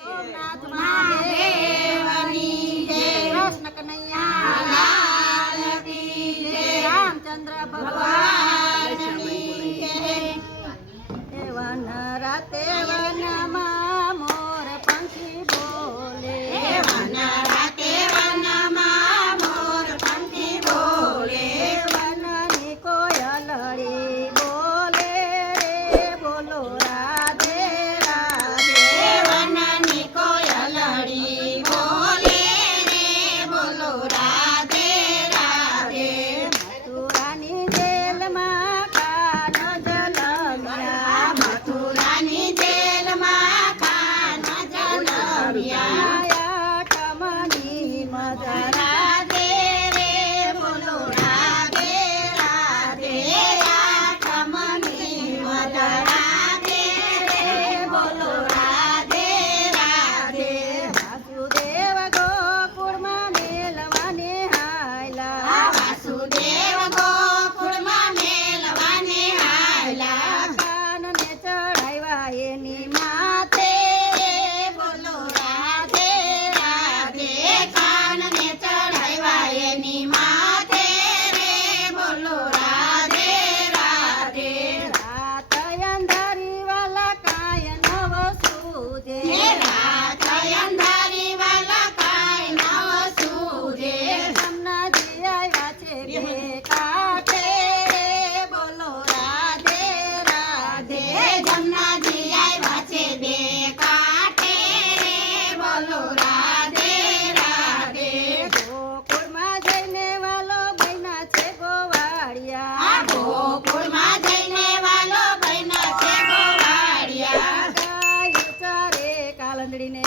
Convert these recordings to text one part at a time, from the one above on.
रामचंद्र तो भगवान ਭੰਗੜੀ ਨੇ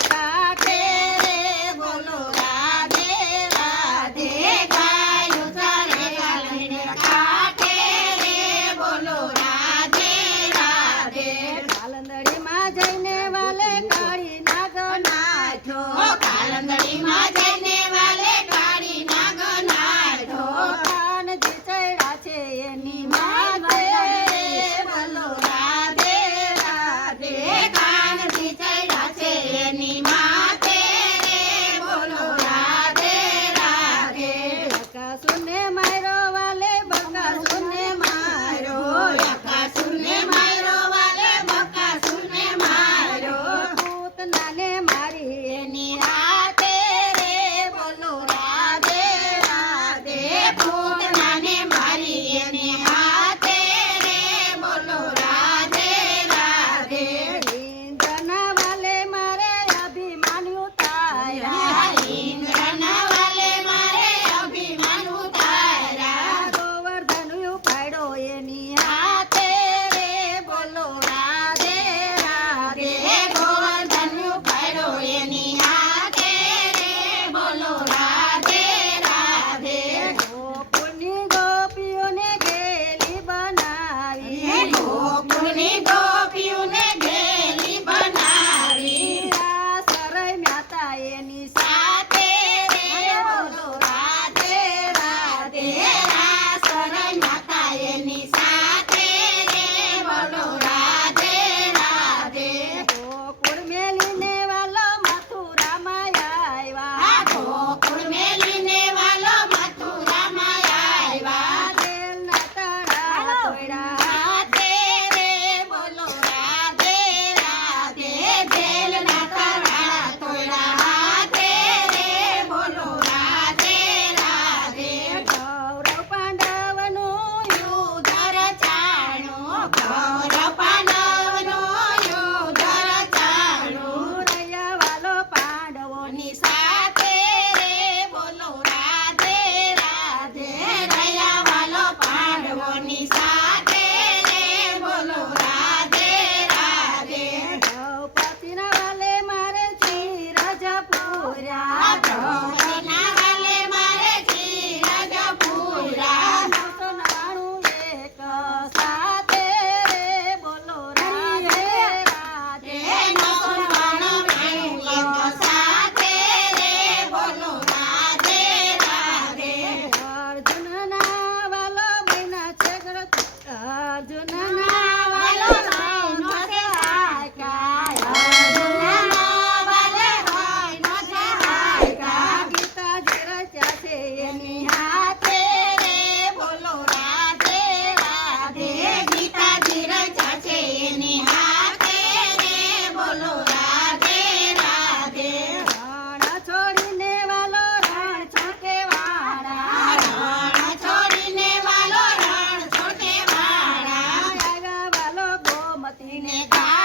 मत ही ने कहा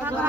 t h